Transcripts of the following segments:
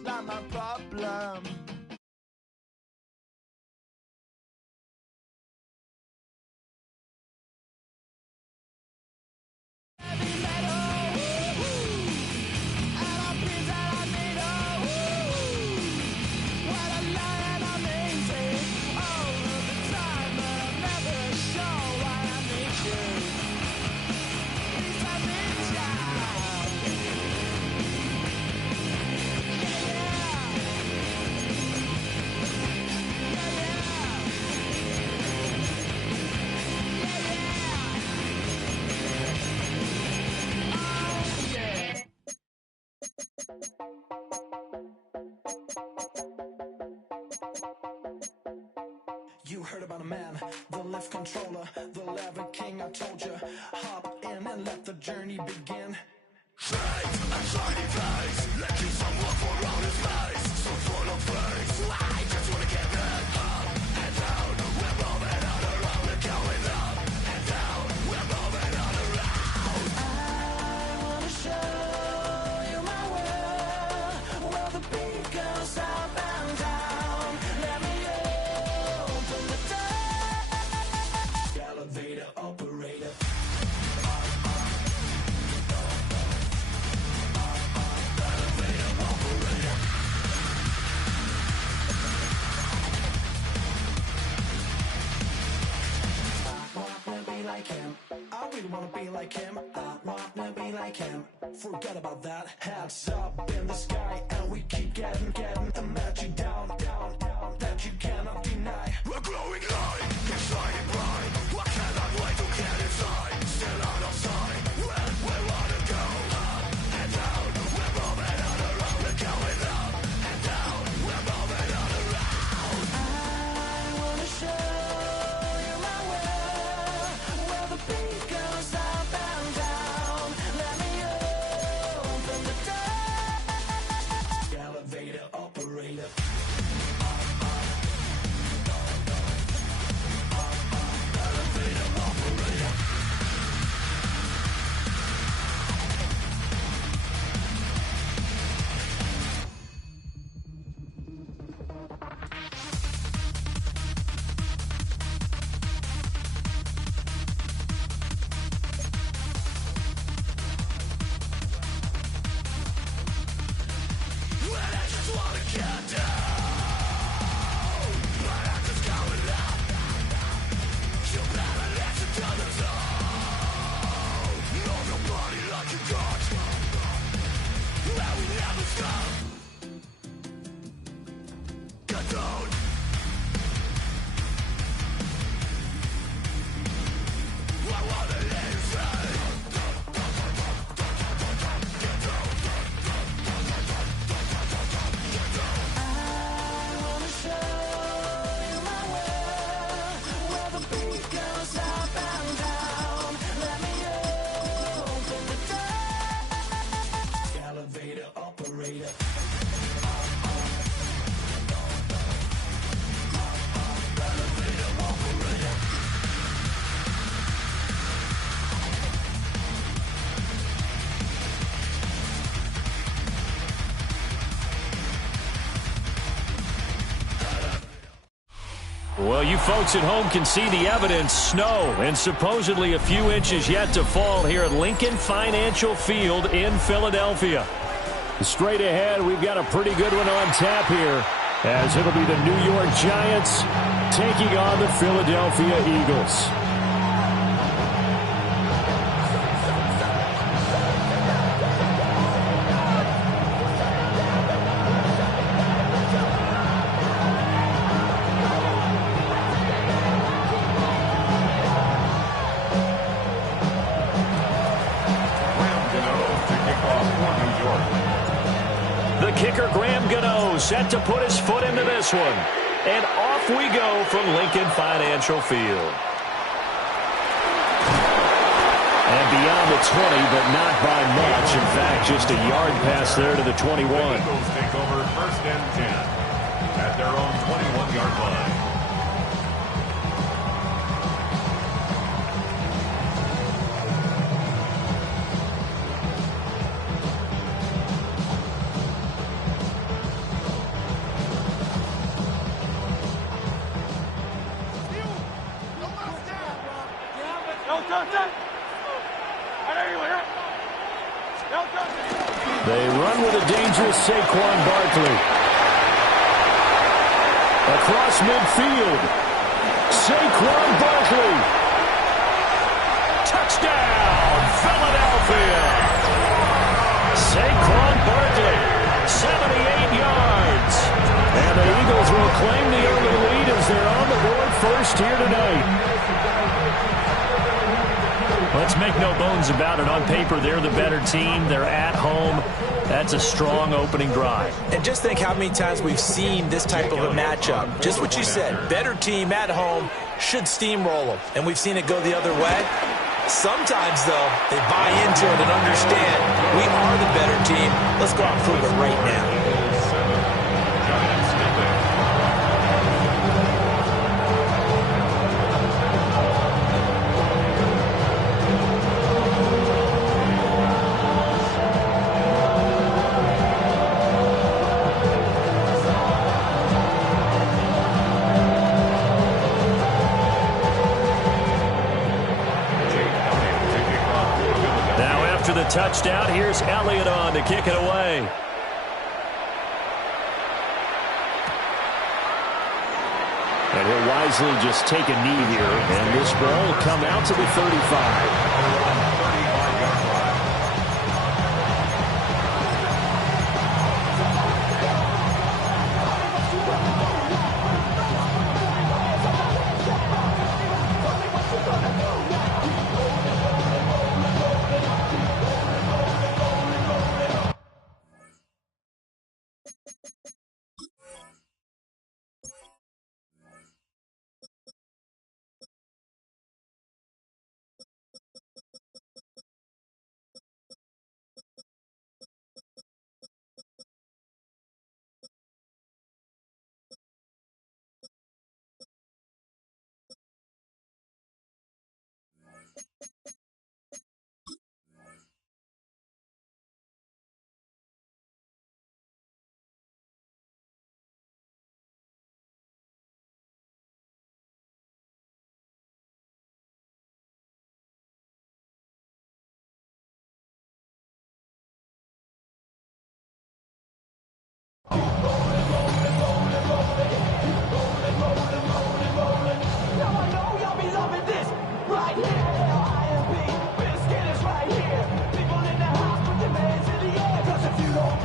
It's not my problem. You heard about a man, the lift controller, the lever king. I told you, hop in and let the journey begin. Straight and shiny face, let you some love for all his face. So full of praise, I just wanna get it up and down. We're moving on around, we're going up and down. We're moving on around. I wanna show you my world, where the beat goes up and down. Let me open the door. Elevator operator. Like him. I really wanna be like him. I wanna be like him. Forget about that. Hats up in the sky, and we keep getting and let you down, that you cannot deny. We're glowing light, it's shining bright. I cannot wait to get inside. Still out of sight. When we wanna go up and down. We're moving on around. We're going up and down. We're moving on around. I wanna show. Well, you folks at home can see the evidence. Snow and supposedly a few inches yet to fall here at Lincoln Financial Field in Philadelphia. Straight ahead, we've got a pretty good one on tap here, as it'll be the New York Giants taking on the Philadelphia Eagles. Set to put his foot into this one. And off we go from Lincoln Financial Field. And beyond the 20, but not by much. In fact, just a yard pass there to the 21. The Eagles take over first and 10 at their own 21-yard line. for the dangerous Saquon Barkley. Across midfield, Saquon Barkley. Touchdown, Philadelphia. Saquon Barkley, 78 yards. And the Eagles will claim the early lead as they're on the board first here tonight. Let's make no bones about it. On paper, they're the better team. They're at home. That's a strong opening drive. And just think how many times we've seen this type of a matchup. Just what you said, better team at home should steamroll them. And we've seen it go the other way. Sometimes, though, they buy into it and understand we are the better team. Let's go out and prove it right now. Touchdown. Here's Elliott on to kick it away. And he'll wisely just take a knee here. And this ball will come out to the 35.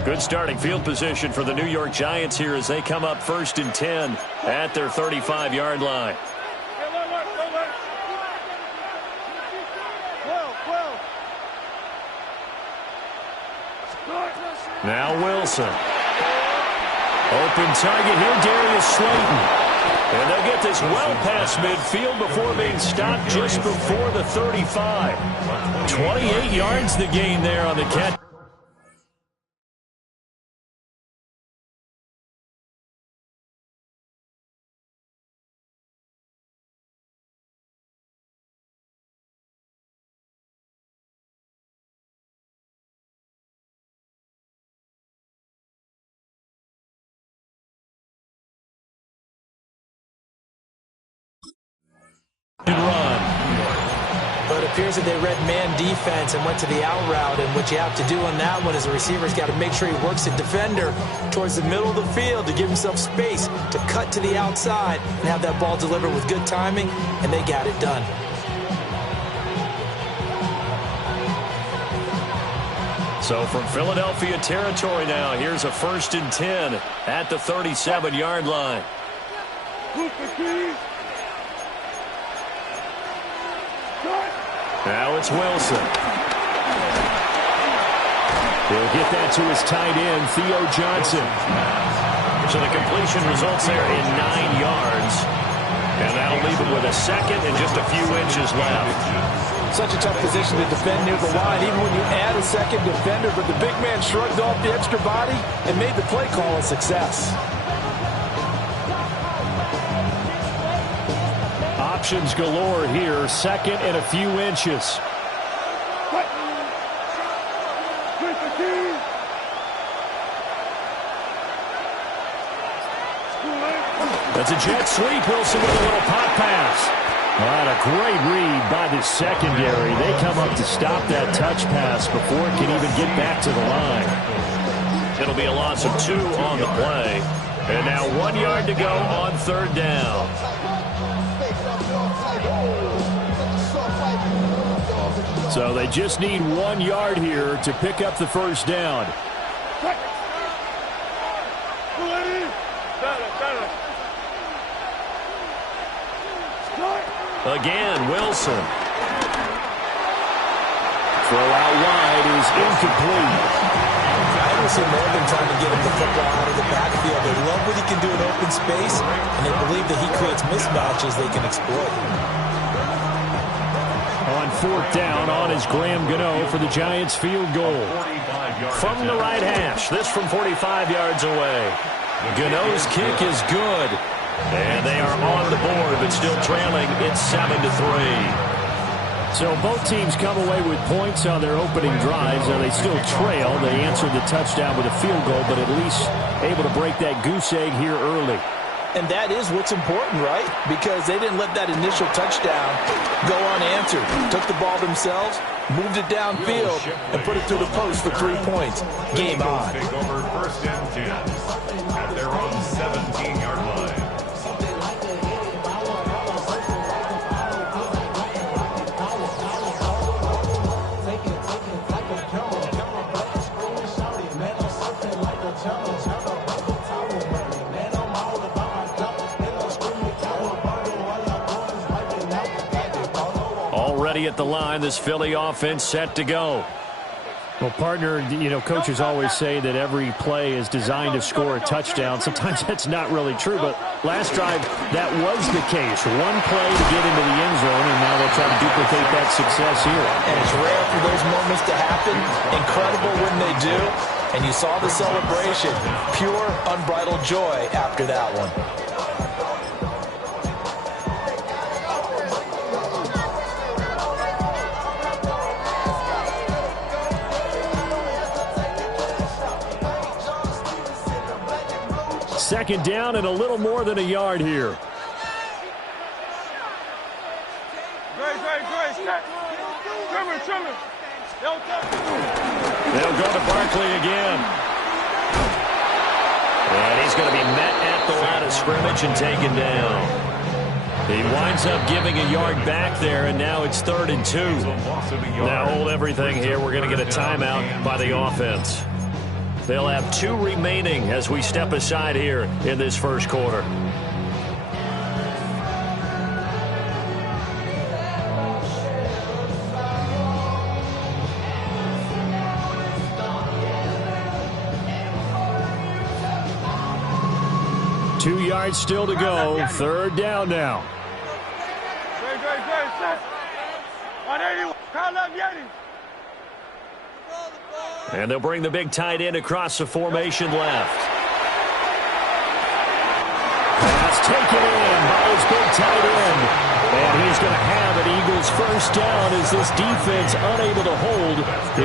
Good starting field position for the New York Giants here as they come up 1st and 10 at their 35-yard line. Now Wilson. Open target here, Darius Slayton. And they'll get this well past midfield before being stopped just before the 35. 28 yards the gain there on the catch. Run. But it appears that they read man defense and went to the out route, and what you have to do on that one is the receiver's got to make sure he works the defender towards the middle of the field to give himself space to cut to the outside and have that ball delivered with good timing, and they got it done. So from Philadelphia territory now, here's a 1st and 10 at the 37-yard line. Now it's Wilson. He'll get that to his tight end, Theo Johnson. So the completion results there in 9 yards. And that'll leave him with a second and just a few inches left. Such a tough position to defend near the line, even when you add a second defender. But the big man shrugged off the extra body and made the play call a success. Options galore here, second and a few inches. That's a jet sweep. Wilson with a little pop pass. All right, a great read by the secondary. They come up to stop that touch pass before it can even get back to the line. It'll be a loss of 2 on the play. And now 1 yard to go on 3rd down. So they just need 1 yard here to pick up the first down. Again, Wilson. Throw out wide is incomplete. I haven't seen Morgan trying to get him the football out of the backfield. They love what he can do in open space, and they believe that he creates mismatches they can exploit. On 4th down, on is Graham Gano for the Giants field goal. From the right hash, this from 45 yards away. Gano's kick is good. And they are on the board, but still trailing. It's 7-3. So both teams come away with points on their opening drives. Now they still trail. They answered the touchdown with a field goal, but at least able to break that goose egg here early. And that is what's important, right? Because they didn't let that initial touchdown go unanswered. Took the ball themselves, moved it downfield, and put it through the post for 3 points. Game on. Take over 1st and 10 at their own 17-yard line. Already at the line, this Philly offense set to go. Well, partner, coaches always say that every play is designed to score a touchdown. Sometimes that's not really true, but last drive, that was the case. One play to get into the end zone, and now they'll try to duplicate that success here. And it's rare for those moments to happen. Incredible when they do. And you saw the celebration. Pure, unbridled joy after that one. Second down and a little more than a yard here. They'll go to Barkley again. And he's going to be met at the line of scrimmage and taken down. He winds up giving a yard back there, and now it's 3rd and 2. Now hold everything here. We're going to get a timeout by the offense. They'll have 2 remaining as we step aside here in this first quarter. Two yards still to go. 3rd down now. And they'll bring the big tight end across the formation left. Pass taken in by his big tight end. And he's going to have an Eagles first down as this defense unable to hold.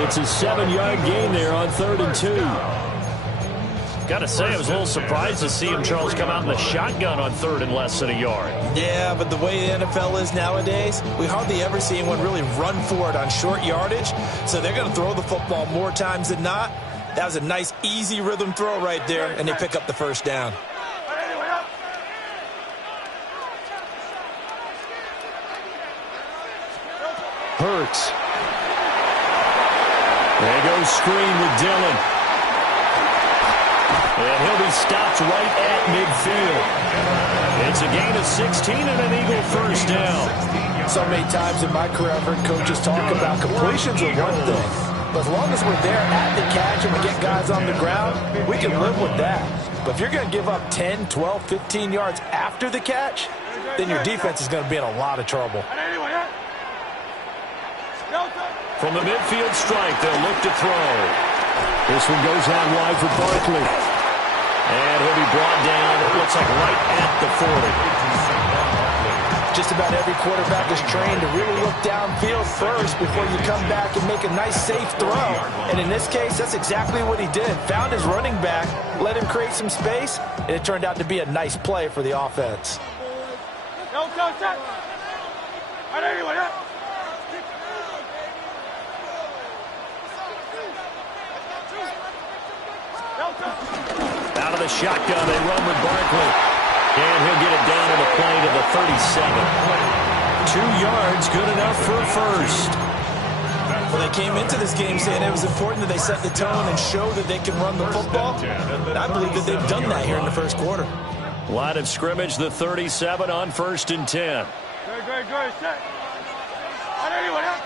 It's a 7-yard gain there on 3rd and 2. Got to say, I was a little surprised to see him, Charles, come out in the shotgun on 3rd and less than a yard. Yeah, but the way the NFL is nowadays, we hardly ever see anyone really run for it on short yardage. So they're going to throw the football more times than not. That was a nice, easy rhythm throw right there, and they pick up the first down. Hurts. There goes screen with Dillon. And he'll be stopped right at midfield. It's a gain of 16 and an Eagle first down. So many times in my career, I've heard coaches talk about completions are one thing. But as long as we're there at the catch and we get guys on the ground, we can live with that. But if you're going to give up 10, 12, 15 yards after the catch, then your defense is going to be in a lot of trouble. From the midfield stripe, they'll look to throw. This one goes out wide for Barkley. And he'll be brought down, it looks like right at the 40. Just about every quarterback is trained to really look downfield first before you come back and make a nice, safe throw. And in this case, that's exactly what he did. Found his running back, let him create some space, and it turned out to be a nice play for the offense. Out of the shotgun, they run with Barkley. And he'll get it down on the play to the 37. 2 yards, good enough for a first. Well, they came into this game saying it was important that they set the tone and show that they can run the football. And I believe that they've done that here in the first quarter. Line of scrimmage, the 37 on 1st and 10. Good. Set. Anyone else?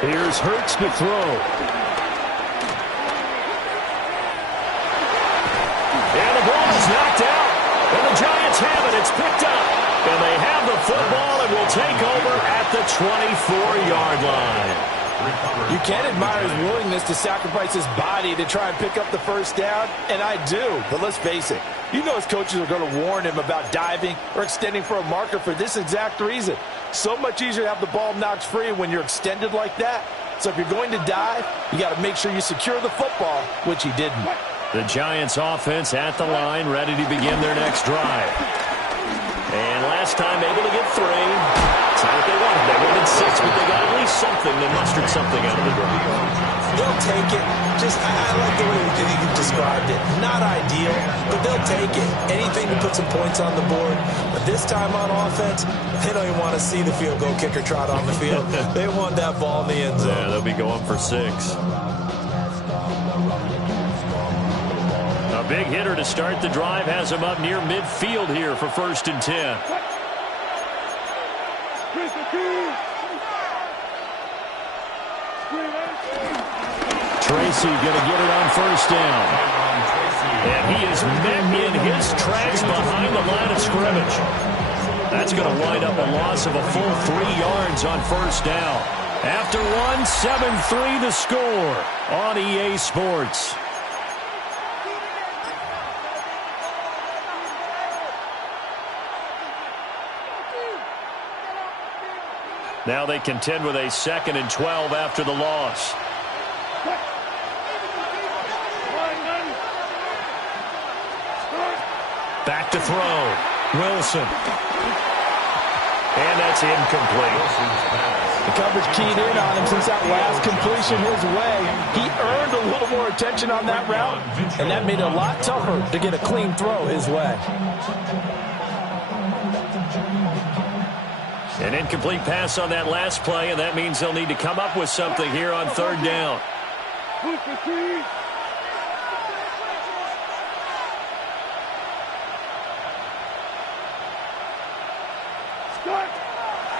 Here's Hurts to throw. And the ball is knocked out. And the Giants have it. It's picked up. And they have the football and will take over at the 24-yard line. You can admire his willingness to sacrifice his body to try and pick up the first down, and I do. But let's face it, you know his coaches are going to warn him about diving or extending for a marker for this exact reason. So much easier to have the ball knocked free when you're extended like that. So if you're going to dive, you got to make sure you secure the football, which he didn't. The Giants offense at the line, ready to begin their next drive. And last time able to get 3. It's not what they wanted. They wanted 6, but they got at least something. They mustered something out of the drive. They'll take it. I like the way you described it. Not ideal, but they'll take it. Anything to put some points on the board. But this time on offense, they don't even want to see the field goal kicker trot on the field. They want that ball in the end zone. Yeah, they'll be going for 6. A big hitter to start the drive has him up near midfield here for 1st and 10. Tracy going to get it on 1st down. And he is met in his tracks behind the line of scrimmage. That's going to wind up a loss of a full 3 yards on 1st down. After 1, 7-3 the score on EA Sports. Now they contend with a 2nd and 12 after the loss. Back to throw. Wilson. And that's incomplete. The coverage keyed in on him since that last completion his way. He earned a little more attention on that route, and that made it a lot tougher to get a clean throw his way. An incomplete pass on that last play, and that means they'll need to come up with something here on 3rd down.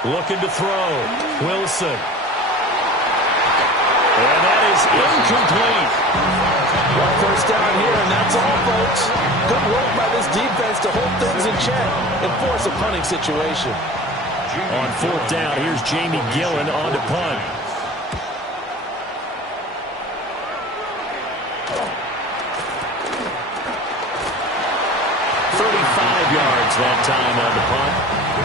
Looking to throw. Wilson. And that is incomplete. Well, 1st down here, and that's all, folks. Good work by this defense to hold things in check and force a punting situation. On 4th down, here's Jamie Gillen on to punt. Yards that time on the punt.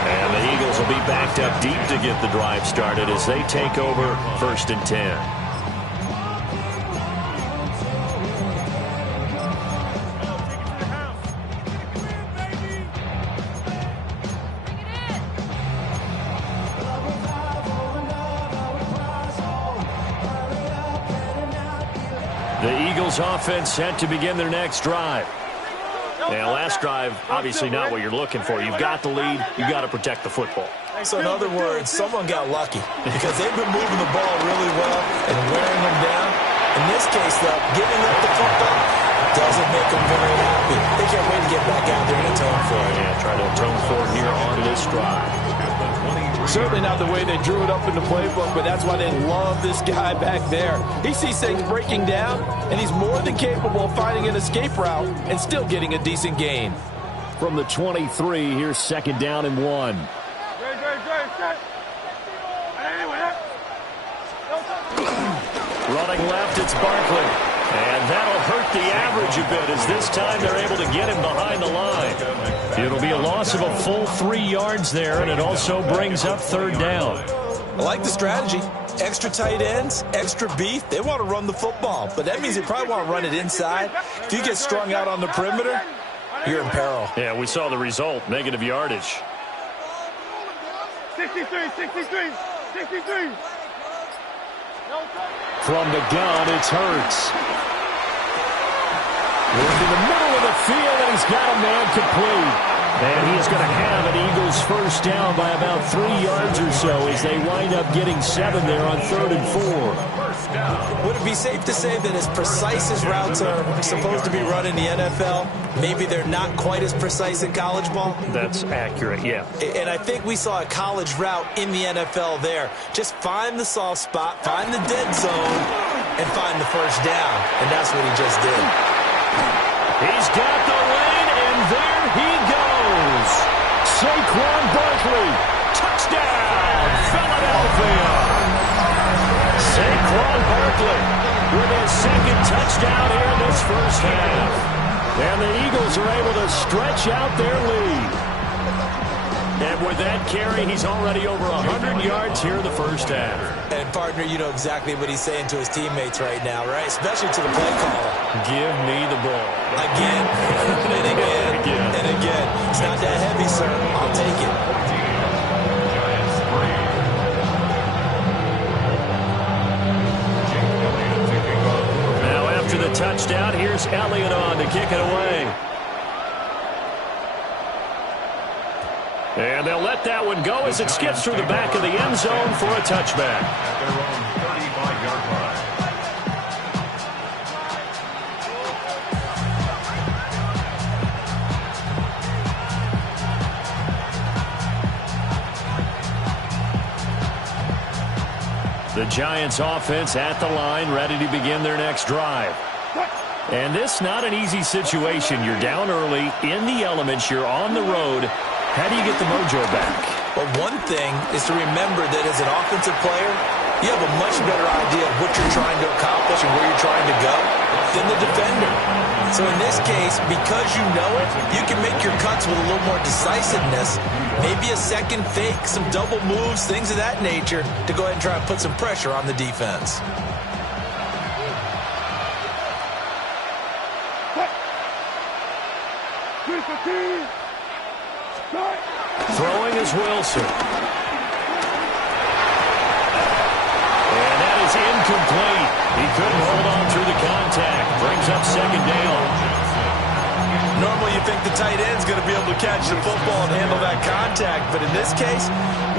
And the Eagles will be backed up deep to get the drive started as they take over 1st and 10. The Eagles offense set to begin their next drive. Now, last drive, obviously not what you're looking for. You've got the lead. You've got to protect the football. So, in other words, someone got lucky because they've been moving the ball really well and wearing them down. In this case, though, giving up the football doesn't make them very happy. They can't wait to get back out there and atone for it. Yeah, try to atone for it here on this drive. Certainly not the way they drew it up in the playbook, but that's why they love this guy back there. He sees things breaking down, and he's more than capable of finding an escape route and still getting a decent gain. From the 23, here's 2nd down and 1. Running left, it's Barkley. And that'll hurt the average a bit as this time they're able to get him behind the line. It'll be a loss of a full 3 yards there, and it also brings up 3rd down. I like the strategy. Extra tight ends, extra beef. They want to run the football, but that means they probably want to run it inside. If you get strung out on the perimeter, you're in peril. Yeah, we saw the result, negative yardage. 63, 63, 63. From the gun, it's Hurts. Into the middle of the field, and he's got a man complete. And he's going to have an Eagles first down by about 3 yards or so as they wind up getting 7 there on 3rd and 4. First down. Would it be safe to say that as precise as routes are supposed to be run in the NFL, maybe they're not quite as precise in college ball? That's accurate, yeah. And I think we saw a college route in the NFL there. Just find the soft spot, find the dead zone, and find the first down. And that's what he just did. He's got the lane, and there he goes. Saquon Barkley, touchdown, Philadelphia. Saquon Barkley with his second touchdown here in this first half. And the Eagles are able to stretch out their lead. And with that carry, he's already over 100 yards here in the first half. And, partner, you know exactly what he's saying to his teammates right now, right? Especially to the play caller. Give me the ball. Again, and again, and again. It's not that heavy, sir. I'll take it. Giants 3. Jake Elliott taking off. Now after the touchdown, here's Elliott on to kick it away. And they'll let that one go as it skips through the back of the end zone for a touchback. At their own 35-yard line. The Giants offense at the line, ready to begin their next drive. And this not an easy situation. You're down early, in the elements, you're on the road. How do you get the mojo back? Well, one thing is to remember that as an offensive player, you have a much better idea of what you're trying to accomplish and where you're trying to go than the defender. So in this case, because you know it, you can make your cuts with a little more decisiveness, maybe a second fake, some double moves, things of that nature, to go ahead and try and put some pressure on the defense. Throwing is Wilson. And that is incomplete. He couldn't hold on through the contact. Brings up second down. Normally you think the tight end's going to be able to catch the football and handle that contact, but in this case,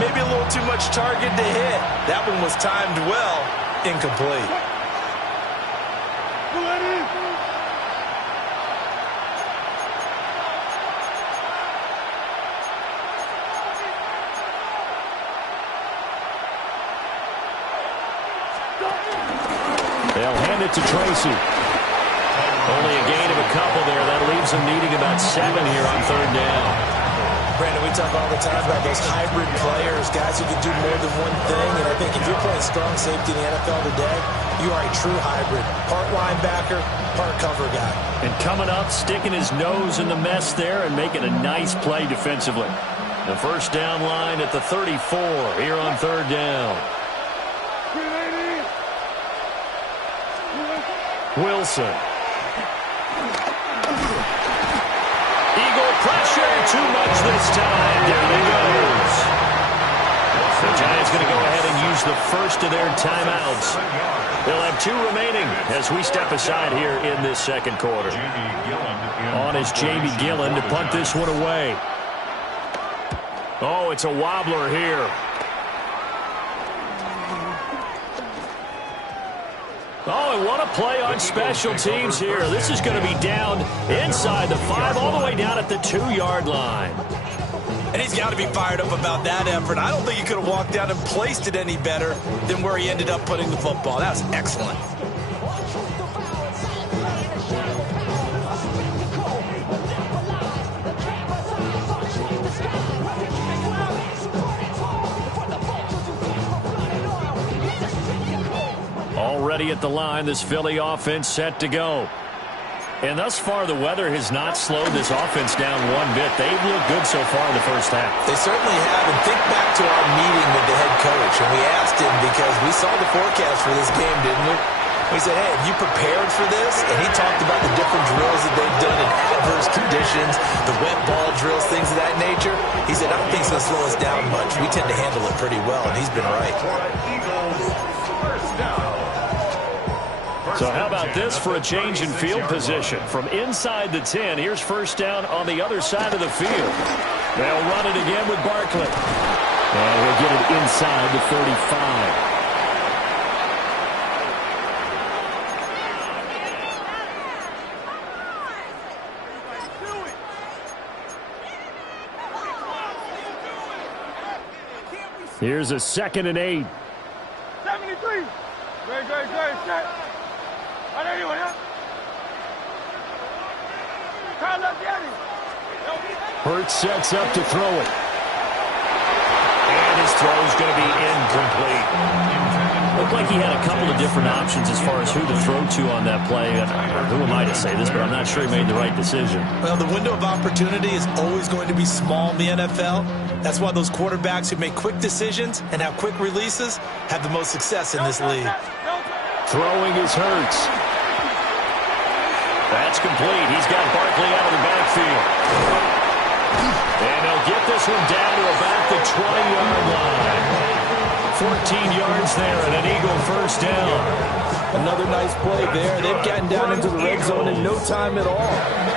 maybe a little too much target to hit. That one was timed well, incomplete. They'll hand it to Tracy. Only a gain of a couple there. That leaves them needing about 7 here on third down. Brandon, we talk all the time about those hybrid players, guys who can do more than one thing. And I think if you're playing strong safety in the NFL today, you are a true hybrid. Part linebacker, part cover guy. And coming up, sticking his nose in the mess there and making a nice play defensively. The first down line at the 34 here on third down. Wilson. Eagle pressure, too much this time. Down he goes. The Giants going to go ahead and use the first of their timeouts. They'll have 2 remaining as we step aside here in this second quarter. On is Jamie Gillen to punt this one away. Oh, it's a wobbler here. Oh, and what a play on special teams here. This is going to be down inside the 5, all the way down at the 2-yard line. And he's got to be fired up about that effort. I don't think he could have walked down and placed it any better than where he ended up putting the football. That was excellent. Already at the line, this Philly offense set to go. And thus far, the weather has not slowed this offense down one bit. They've looked good so far in the first half. They certainly have. And think back to our meeting with the head coach. And we asked him because we saw the forecast for this game, didn't we? He said, hey, have you prepared for this? And he talked about the different drills that they've done in adverse conditions, the wet ball drills, things of that nature. He said, I don't think it's going to slow us down much. We tend to handle it pretty well, and he's been right. So how about this for a change in field position? From inside the 10, here's first down on the other side of the field. They'll run it again with Barkley. And he'll get it inside the 35. Here's a 2nd and 8. 73. Great, set. On anyone, huh? Carl up, Danny. Hurts sets up to throw it. And his throw is going to be incomplete. Looked like he had a couple of different options as far as who to throw to on that play. Who am I to say this, but I'm not sure he made the right decision. Well, the window of opportunity is always going to be small in the NFL. That's why those quarterbacks who make quick decisions and have quick releases have the most success in this league. Throwing is Hurts. That's complete. He's got Barkley out of the backfield. And he'll get this one down to about the 20-yard line. 14 yards there and an Eagle first down. Another nice play there. They've gotten down into the red zone in no time at all.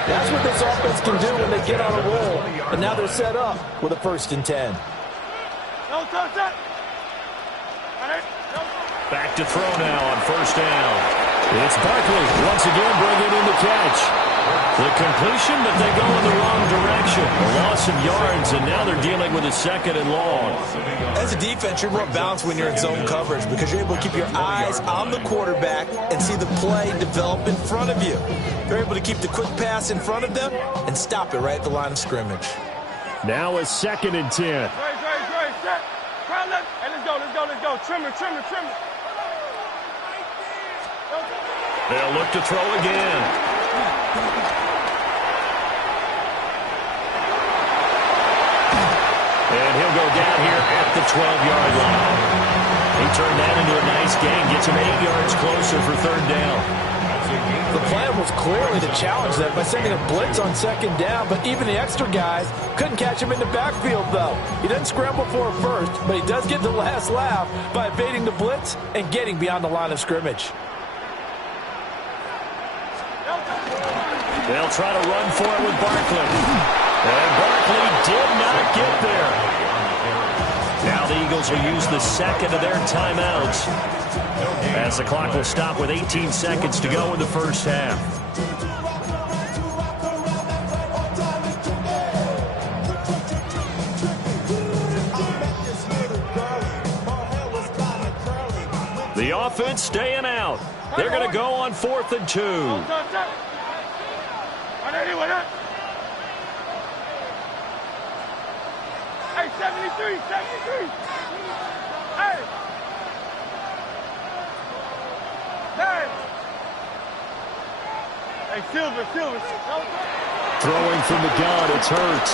That's what this offense can do when they get on a roll. And now they're set up with a 1st and 10. Back to throw now on first down. It's Barkley once again bringing in the catch. The completion, but they go in the wrong direction. A loss of yards, and now they're dealing with a 2nd and long. As a defense, you're more balanced when you're in zone coverage because you're able to keep your eyes on the quarterback and see the play develop in front of you. They're able to keep the quick pass in front of them and stop it right at the line of scrimmage. Now a 2nd and 10. Great, set. Carl up. Hey, let's go. Trim it. They'll look to throw again. And he'll go down here at the 12-yard line. He turned that into a nice gain. Gets him 8 yards closer for 3rd down. The plan was clearly to challenge them by sending a blitz on 2nd down, but even the extra guys couldn't catch him in the backfield, though. He doesn't scramble for a first, but he does get the last laugh by evading the blitz and getting beyond the line of scrimmage. They'll try to run for it with Barkley. And Barkley did not get there. Now the Eagles will use the 2nd of their timeouts as the clock will stop with 18 seconds to go in the first half. The offense staying out. They're going to go on 4th and 2. On anyone, huh? Hey, 73. Hey. Hey, Silver. Throwing from the gun, it's Hurts.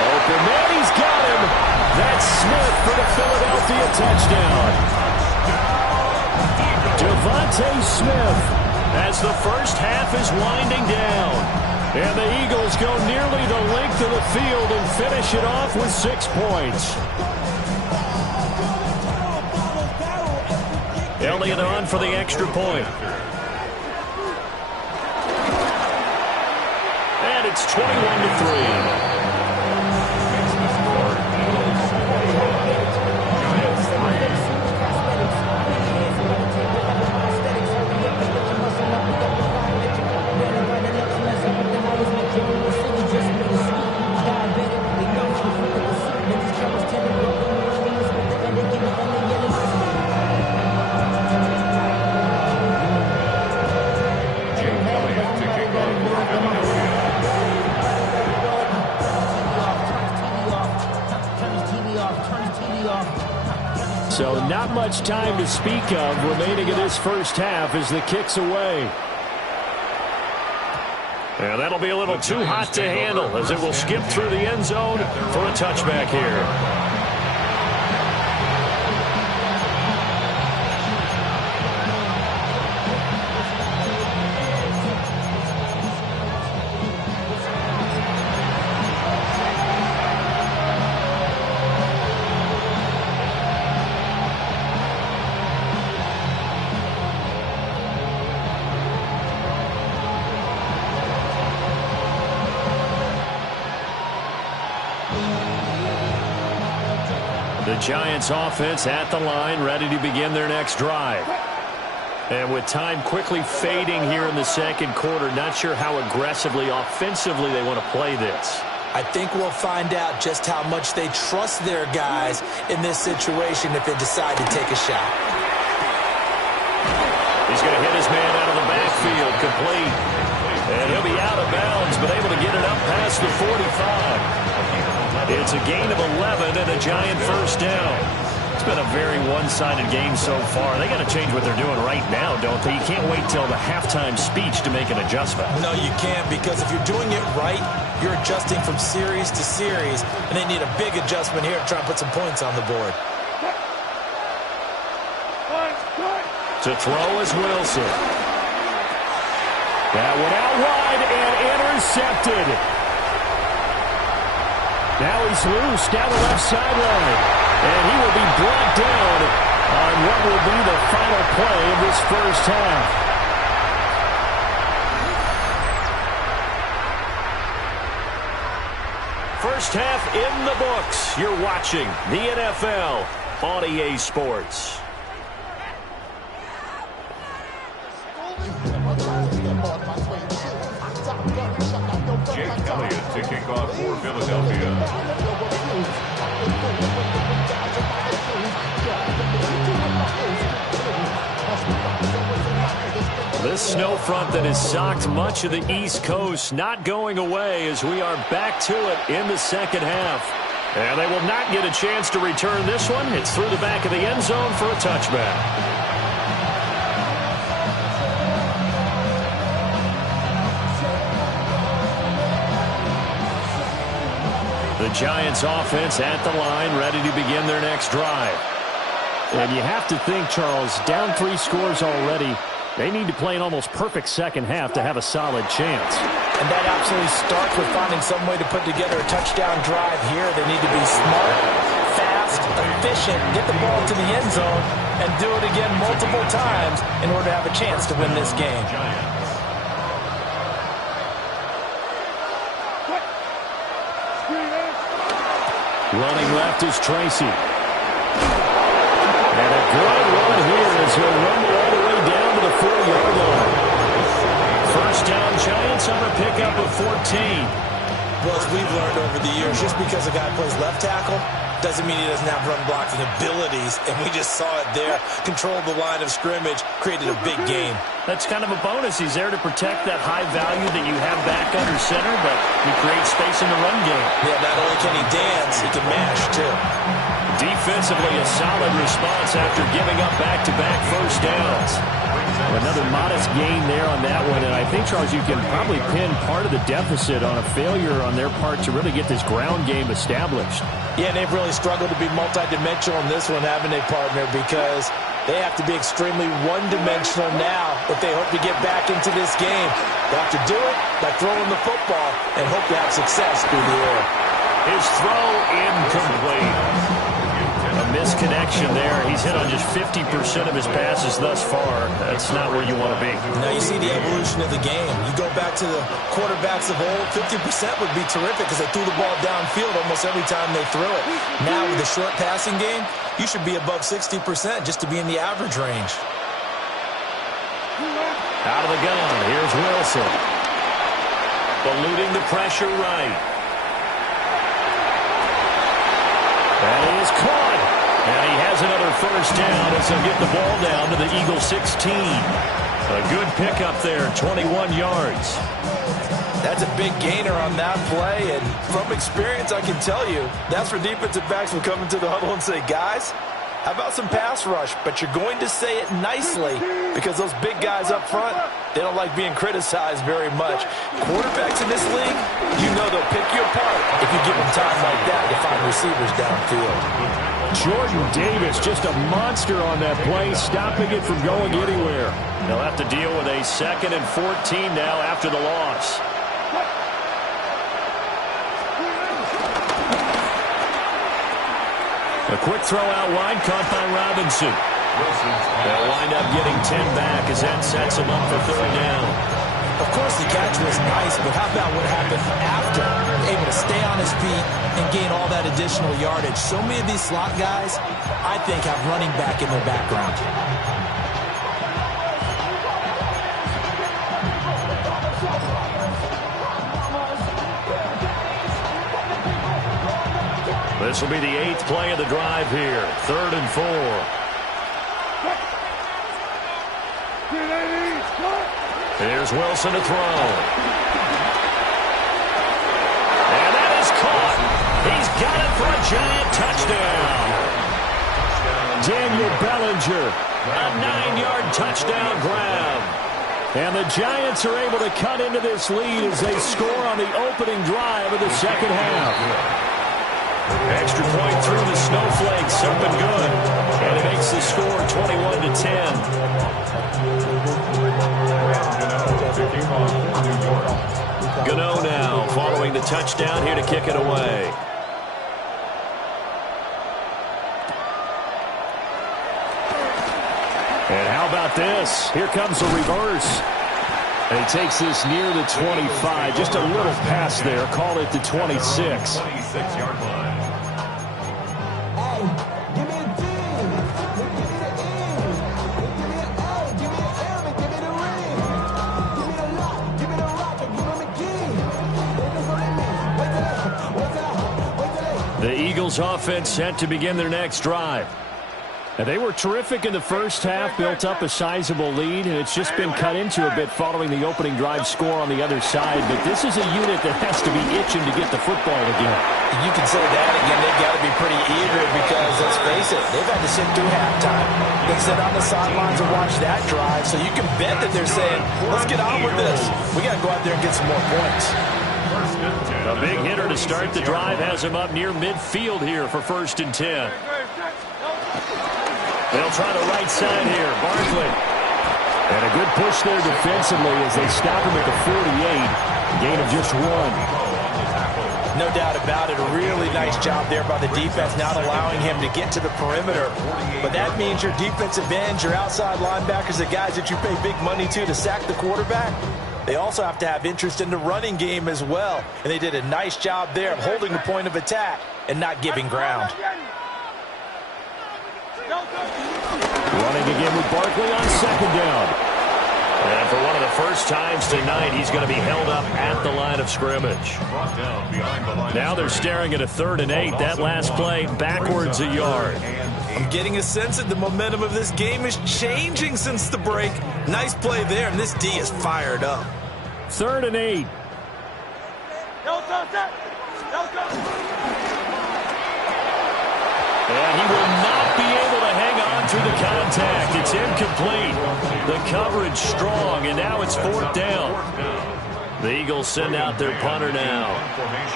Open man, he's got him. That's Smith for the Philadelphia touchdown. Devontae Smith as the first half is winding down. And the Eagles go nearly the length of the field and finish it off with 6 points. Elliott on for the extra point. And it's 21-3. So not much time to speak of remaining in this first half as the kick's away. And that'll be a little too hot to handle as it will skip through the end zone for a touchback here. The Giants offense at the line, ready to begin their next drive. And with time quickly fading here in the second quarter, not sure how aggressively, offensively they want to play this. I think we'll find out just how much they trust their guys in this situation if they decide to take a shot. He's going to hit his man out of the backfield, complete. And he'll be out of bounds, but able to get it up past the 45. It's a gain of 11 and a Giant first down. It's been a very one-sided game so far. They got to change what they're doing right now, don't they? You can't wait till the halftime speech to make an adjustment. No, you can't, because if you're doing it right, you're adjusting from series to series, and they need a big adjustment here to try and put some points on the board. To throw is Wilson. That one out wide and intercepted. Now he's loose down the left sideline. And he will be brought down on what will be the final play of this first half. First half in the books. You're watching the NFL on EA Sports. Jake Elliott to kick off for Philadelphia. This snow front that has socked much of the East Coast not going away as we are back to it in the second half. And they will not get a chance to return this one. It's through the back of the end zone for a touchback. The Giants offense at the line, ready to begin their next drive. And you have to think, Charles, down 3 scores already. They need to play an almost perfect second half to have a solid chance. And that absolutely starts with finding some way to put together a touchdown drive here. They need to be smart, fast, efficient, get the ball to the end zone, and do it again multiple times in order to have a chance to win this game. Running left is Tracy. And a good run here as he'll rumble all the way down to the 4-yard line. First down, Giants on a pickup of 14. Well, as we've learned over the years, just because a guy plays left tackle doesn't mean he doesn't have run blocking abilities, and we just saw it there. Controlled the line of scrimmage, created a big gain. That's kind of a bonus. He's there to protect that high value that you have back under center, but he creates space in the run game. Yeah, not only can he dance, he can mash, too. Defensively, a solid response after giving up back-to-back first downs. Another modest gain there on that one, and I think, Charles, you can probably pin part of the deficit on a failure on their part to really get this ground game established. Yeah, they've really struggled to be multidimensional in this one, haven't they, partner? Because they have to be extremely one-dimensional now if they hope to get back into this game. They have to do it by throwing the football and hope to have success through the air. His throw incomplete. A misconnection there. He's hit on just 50% of his passes thus far. That's not where you want to be. Now you see the evolution of the game. You go back to the quarterbacks of old, 50% would be terrific because they threw the ball downfield almost every time they threw it. Now with the short passing game, you should be above 60% just to be in the average range. Out of the gun, here's Wilson. Eluding the pressure right. And he is caught. And he has another first down as he'll get the ball down to the Eagle 16. A good pickup there, 21 yards. That's a big gainer on that play, and from experience, I can tell you, that's where defensive backs will come into the huddle and say, guys, how about some pass rush? But you're going to say it nicely because those big guys up front, they don't like being criticized very much. Quarterbacks in this league, you know they'll pick you apart if you give them time like that to find receivers downfield. Jordan Davis, just a monster on that play, stopping it from going anywhere. They'll have to deal with a 2nd and 14 now after the loss. A quick throw out wide, caught by Robinson. They'll wind up getting 10 back as that sets them up for 3rd down. Of course, the catch was nice, but how about what happened after? Able to stay on his feet and gain all that additional yardage. So many of these slot guys, I think, have running back in their background. This will be the 8th play of the drive here. 3rd and 4. Here's Wilson to throw. And that is caught. He's got it for a giant touchdown. Daniel Bellinger, a 9-yard touchdown grab. And the Giants are able to cut into this lead as they score on the opening drive of the second half. Extra point through the Snowflakes, something good. And it makes the score 21-10. Gano now following the touchdown here to kick it away. And how about this? Here comes a reverse. And he takes this near the 25. Just a little pass there. Call it the 26. 26-yard line. The Eagles offense set to begin their next drive. And they were terrific in the first half, built up a sizable lead, and it's just been cut into a bit following the opening drive score on the other side. But this is a unit that has to be itching to get the football again. You can say that again. They've got to be pretty eager because, let's face it, they've had to sit through halftime. They sit on the sidelines and watch that drive. So you can bet that they're saying, let's get on with this. We got to go out there and get some more points. A big hitter to start the drive has him up near midfield here for 1st and 10. They'll try the right side here. Barkley. And a good push there defensively as they stop him at the 48. Gain of just 1. No doubt about it. A really nice job there by the defense, not allowing him to get to the perimeter. But that means your defensive ends, your outside linebackers, the guys that you pay big money to sack the quarterback, they also have to have interest in the running game as well. And they did a nice job there of holding the point of attack and not giving ground. Running again with Barkley on 2nd down. And for one of the first times tonight, he's going to be held up at the line of scrimmage. Now they're staring at a 3rd and 8. That last play backwards a yard. I'm getting a sense that the momentum of this game is changing since the break. Nice play there, and this D is fired up. 3rd and 8. And he will not be able to hang on to the contact. It's incomplete. The coverage strong, and now it's 4th down. The Eagles send out their punter now.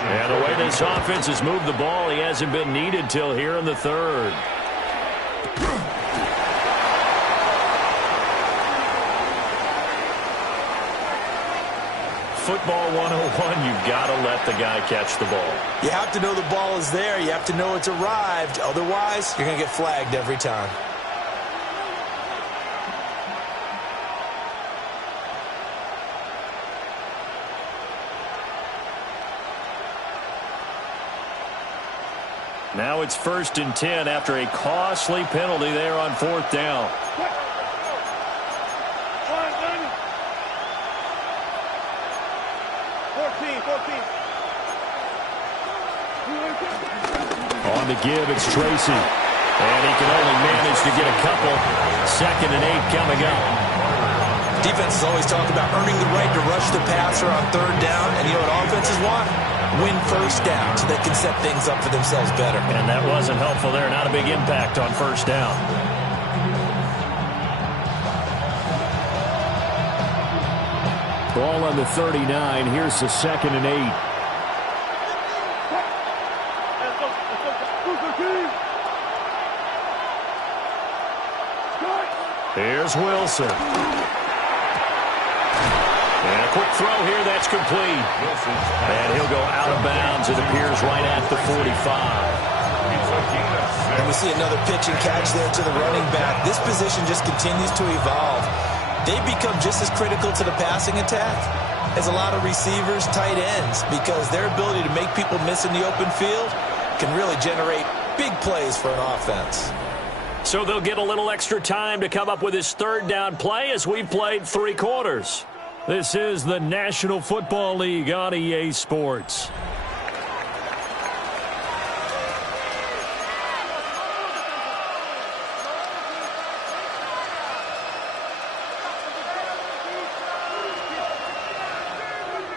And the way this offense has moved the ball, he hasn't been needed till here in the 3rd. Football 101, you've got to let the guy catch the ball. You have to know the ball is there. You have to know it's arrived. Otherwise, you're going to get flagged every time. Now it's 1st and 10 after a costly penalty there on 4th down. On the give, it's Tracy. And he can only manage to get a couple. 2nd and 8 coming up. Defenses always talk about earning the right to rush the passer on 3rd down. And you know what offenses want? Win 1st down so they can set things up for themselves better. And that wasn't helpful there. Not a big impact on 1st down. Ball on the 39. Here's the 2nd and 8. Here's Wilson. And a quick throw here, that's complete. And he'll go out of bounds, it appears, right at the 45. And we see another pitch and catch there to the running back. This position just continues to evolve. they become just as critical to the passing attack as a lot of receivers, tight ends, because their ability to make people miss in the open field can really generate big plays for an offense. So they'll get a little extra time to come up with his third down play as we've played 3 quarters. This is the National Football League on EA Sports.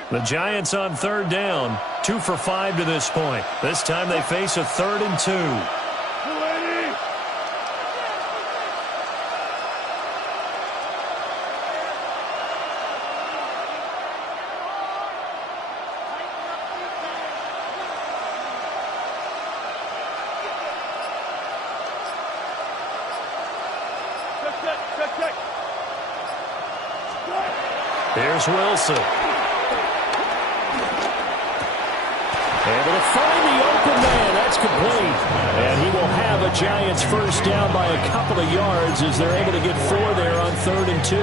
The Giants on third down, 2 for 5 to this point. This time they face a 3rd and 2. Here's Wilson. Able to find the open man. That's complete. And he will have a Giants first down by a couple of yards as they're able to get 4 there on 3rd and 2.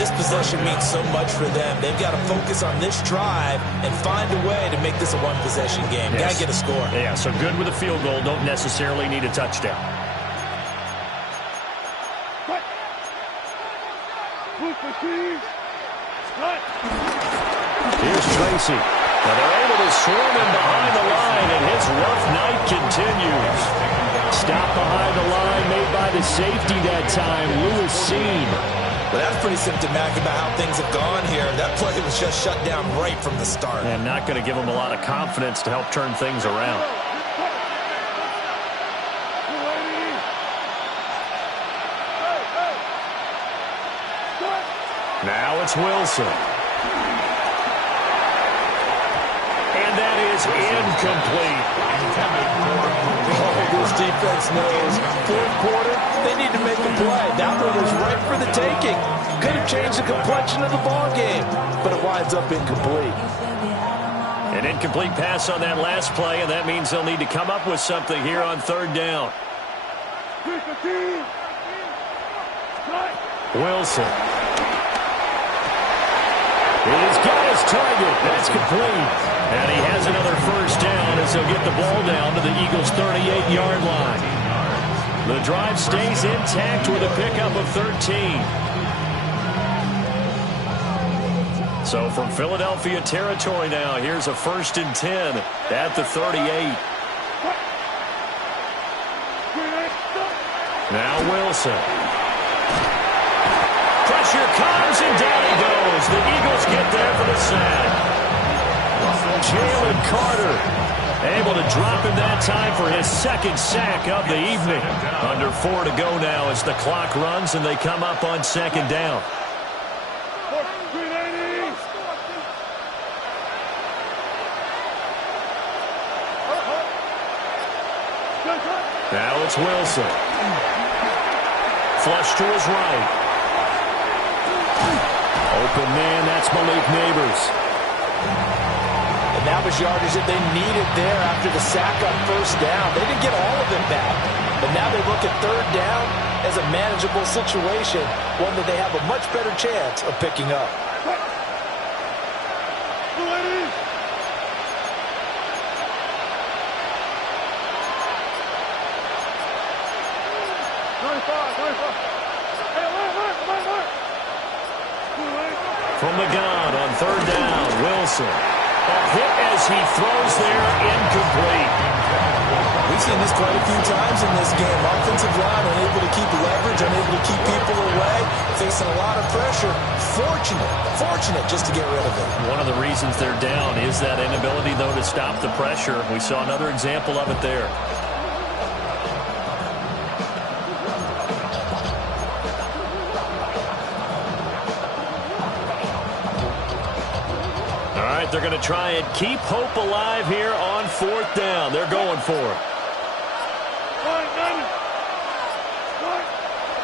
This possession means so much for them. They've got to focus on this drive and find a way to make this a one-possession game. Yes. Got to get a score. Yeah, so good with a field goal. Don't necessarily need a touchdown. Here's Tracy. Now they're able to swarm him behind the line, and his rough night continues. Stop behind the line made by the safety that time, Lewis Seen. Well, that's pretty symptomatic about how things have gone here. That play was just shut down right from the start. And not going to give him a lot of confidence to help turn things around. Now it's Wilson. And that is incomplete. Oh, this defense knows. 4th quarter, they need to make a play. That one was right for the taking. Could have changed the complexion of the ball game, but it winds up incomplete. An incomplete pass on that last play, and that means they'll need to come up with something here on 3rd down. Wilson. He's got his target. That's complete. And he has another first down as they'll get the ball down to the Eagles' 38-yard line. The drive stays intact with a pickup of 13. So from Philadelphia territory now, here's a 1st and 10 at the 38. Now Wilson. Pressure comes, and down he goes. The Eagles get there for the sack. Jalen Carter able to drop him that time for his 2nd sack of the evening. Under 4 to go now as the clock runs and they come up on 2nd down. Now it's Wilson. Flush to his right. Open man, that's Malik Neighbors. And that was yardage that they needed there after the sack on 1st down. They didn't get all of it back. But now they look at 3rd down as a manageable situation, one that they have a much better chance of picking up. From the gun on 3rd down, Wilson. A hit as he throws there, incomplete. We've seen this quite a few times in this game. Offensive line unable to keep leverage, unable to keep people away, facing a lot of pressure. Fortunate just to get rid of it. One of the reasons they're down is that inability, though, to stop the pressure. We saw another example of it there. They're going to try and keep hope alive here on 4th down. They're going for it.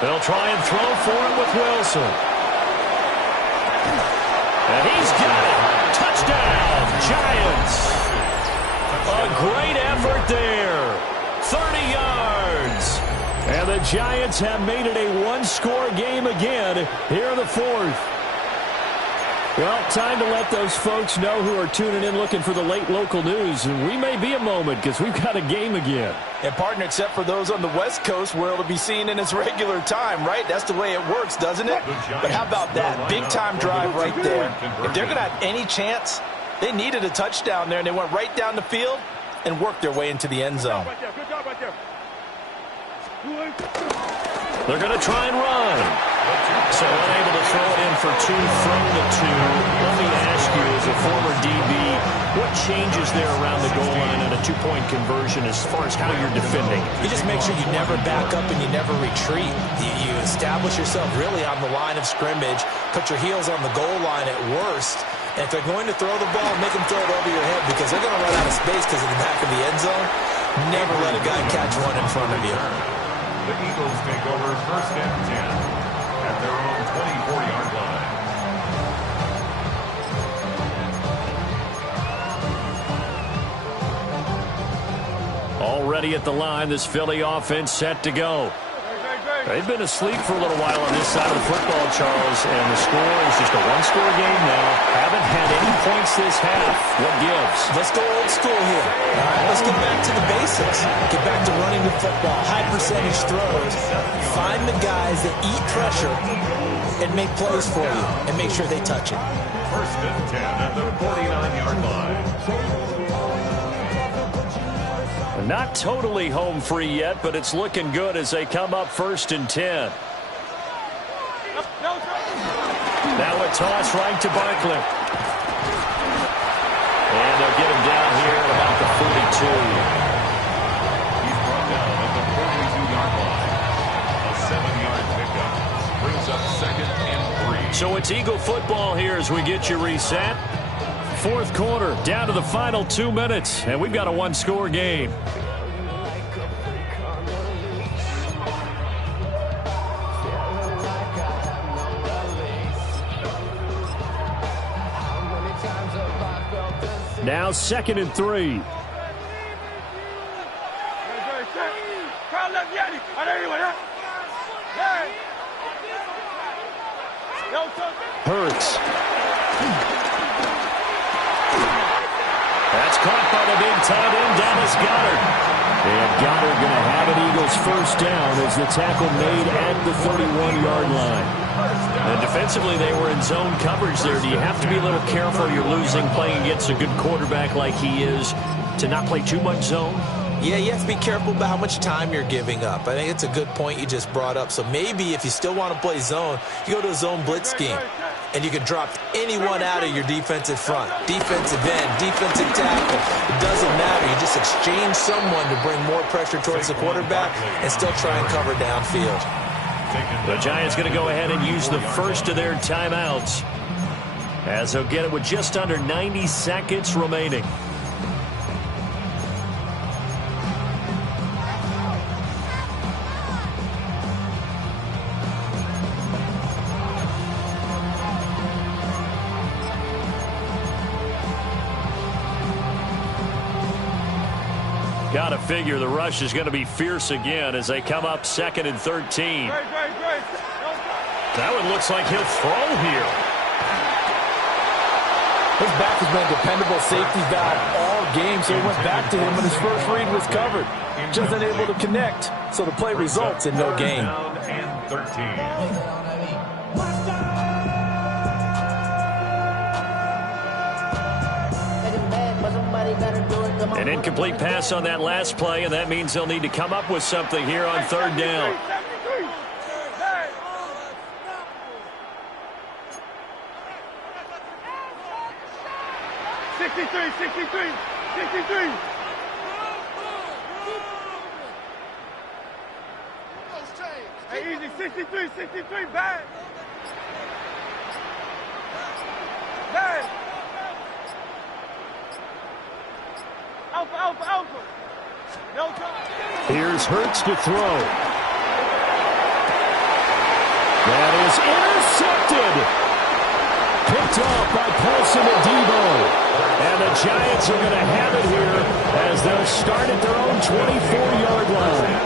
They'll try and throw for it with Wilson. And he's got it. Touchdown, Giants. A great effort there. 30 yards. And the Giants have made it a one-score game again here in the fourth. Well, time to let those folks know who are tuning in looking for the late local news. And we may be a moment because we've got a game again. And, partner, except for those on the West Coast where it'll be seen in its regular time, right? That's the way it works, doesn't it? But how about that? Big-time drive right there. If they're going to have any chance, they needed a touchdown there, and they went right down the field and worked their way into the end zone. Good job right there. They're going to try and run. So unable to throw it in for two from the two. Let me ask you, as a former DB, what changes there around the goal line on a two-point conversion as far as how you're defending? You just make sure you never back up and you never retreat. You establish yourself really on the line of scrimmage, put your heels on the goal line at worst. And if they're going to throw the ball, make them throw it over your head because they're going to run out of space because of the back of the end zone. Never let a guy catch one in front of you. The Eagles take over first and 10 at their own 24-yard line. Already at the line, this Philly offense set to go. They've been asleep for a little while on this side of the football, Charles, and the score is just a one-score game now. Haven't had any points this half. What gives? Let's go old school here. All right, let's get back to the basics. Get back to running the football, high percentage throws. Find the guys that eat pressure and make plays for you, and make sure they touch it. First and 10 at the 49-yard line. Not totally home free yet, but it's looking good as they come up first and 10. Now a toss right to Barkley. And they'll get him down here at about the 42. He's brought down at the 42-yard line. A 7-yard pickup brings up second and 3. So it's Eagle football here as we get you reset. Fourth quarter, down to the final 2 minutes, and we've got a one-score game. Now second and 3. Hurts. That's caught by the big tight end, Dallas Goedert. And Goedert going to have an Eagles first down as the tackle made at the 31-yard line. And defensively, they were in zone coverage there. Do you have to be a little careful? You're losing playing against a good quarterback like he is to not play too much zone? Yeah, you have to be careful about how much time you're giving up. I think it's a good point you just brought up. So maybe if you still want to play zone, you go to a zone blitz scheme. And you can drop anyone out of your defensive front. Defensive end, defensive tackle. It doesn't matter. You just exchange someone to bring more pressure towards the quarterback and still try and cover downfield. The Giants going to go ahead and use the first of their timeouts as they'll get it with just under 90 seconds remaining. Got to figure the rush is going to be fierce again as they come up second and 13. That one looks like he'll throw here. His back has been a dependable safety valve all game, so he went back to him when his first read was covered. Just unable to connect, so the play results in no gain. And 13. An incomplete pass on that last play, and that means they'll need to come up with something here on third down. Hey, easy, 63, bad. Bad. Alpha. No time. Here's Hurts to throw. That is intercepted. Picked off by Paulson and Debo. And the Giants are going to have it here as they'll start at their own 24-yard line.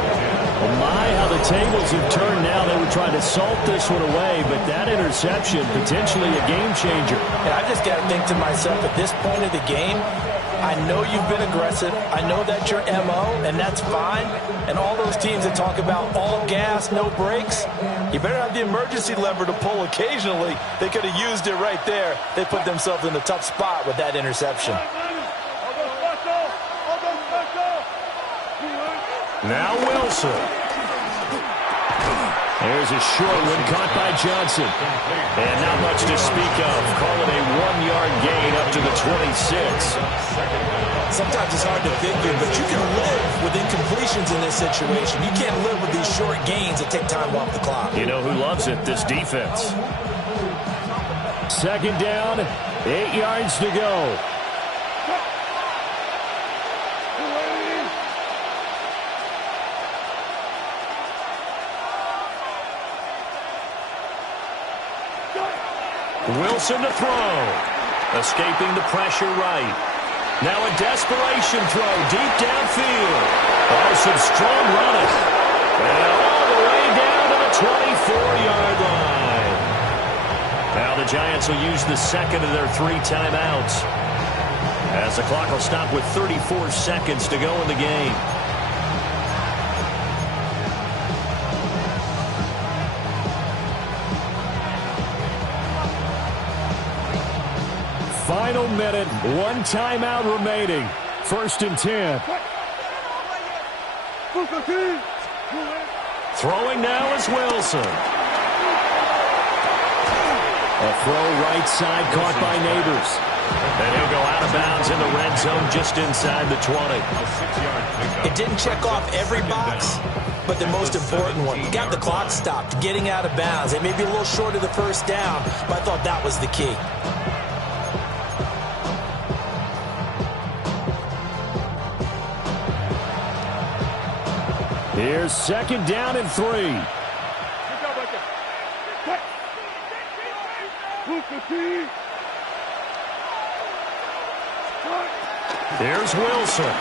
Oh my, how the tables have turned now. They were trying to salt this one away, but that interception, potentially a game changer. And I just got to think to myself, at this point of the game, I know you've been aggressive. I know that's your MO, and that's fine. And all those teams that talk about all gas, no brakes, you better have the emergency lever to pull occasionally. They could have used it right there. They put themselves in a tough spot with that interception. Now Wilson. There's a short one caught by Johnson. And not much to speak of. Call it a 1-yard gain up to the 26. Sometimes it's hard to figure, but you can live with incompletions in this situation. You can't live with these short gains that take time off the clock. You know who loves it? This defense. Second down, 8 yards to go. Wilson to throw. Escaping the pressure right. Now a desperation throw deep downfield. Oh, some strong running. And all the way down to the 24-yard line. Now the Giants will use the second of their 3 timeouts, as the clock will stop with 34 seconds to go in the game. Final minute, 1 timeout remaining. 1st and 10. Throwing now is Wilson. A throw right side caught by Neighbors. And he'll go out of bounds in the red zone just inside the 20. It didn't check off every box, but the most important one. Got the clock stopped, getting out of bounds. It may be a little short of the first down, but I thought that was the key. Here's 2nd down and 3. Here's Wilson.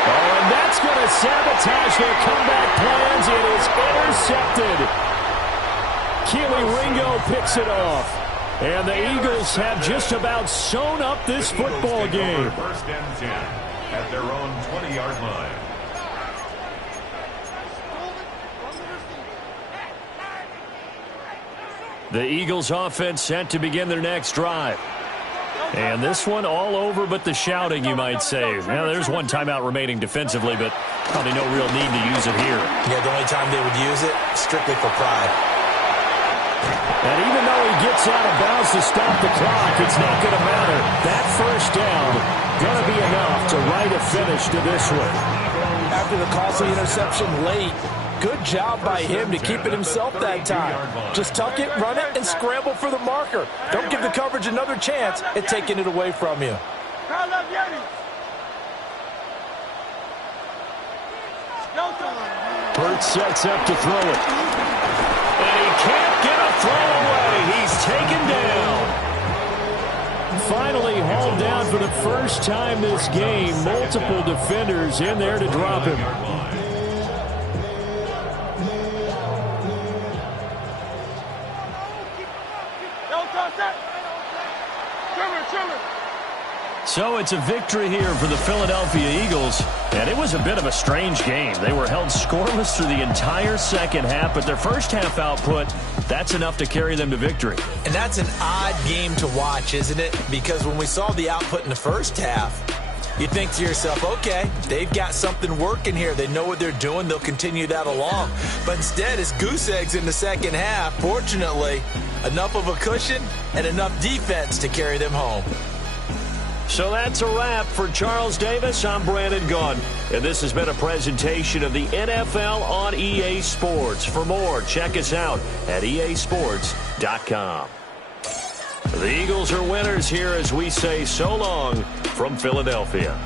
Oh, and that's going to sabotage their comeback plans. It is intercepted. Keely Ringo picks it off. And the Eagles have just about sewn up this football game. 1st and 10 at their own 20-yard line. The Eagles offense set to begin their next drive. And this one all over but the shouting, you might say. Now, there's 1 timeout remaining defensively, but probably no real need to use it here. Yeah, the only time they would use it, strictly for pride. And even though he gets out of bounds to stop the clock, it's not going to matter. That first down going to be enough to write a finish to this one. After the costly interception late, good job by him to keep it himself that time. Just tuck it, run it, and scramble for the marker. Don't give the coverage another chance at taking it away from you. Burt sets up to throw it. And he can't get a throw away. He's taken down. Finally hauled down for the first time this game. Multiple defenders in there to drop him. So it's a victory here for the Philadelphia Eagles, and it was a bit of a strange game. They were held scoreless through the entire second half, but their first half output, that's enough to carry them to victory. And that's an odd game to watch, isn't it? Because when we saw the output in the first half, you think to yourself, okay, they've got something working here. They know what they're doing. They'll continue that along. But instead, it's goose eggs in the second half. Fortunately, enough of a cushion and enough defense to carry them home. So that's a wrap for Charles Davis. I'm Brandon Gaudin, and this has been a presentation of the NFL on EA Sports. For more, check us out at easports.com. The Eagles are winners here as we say so long from Philadelphia.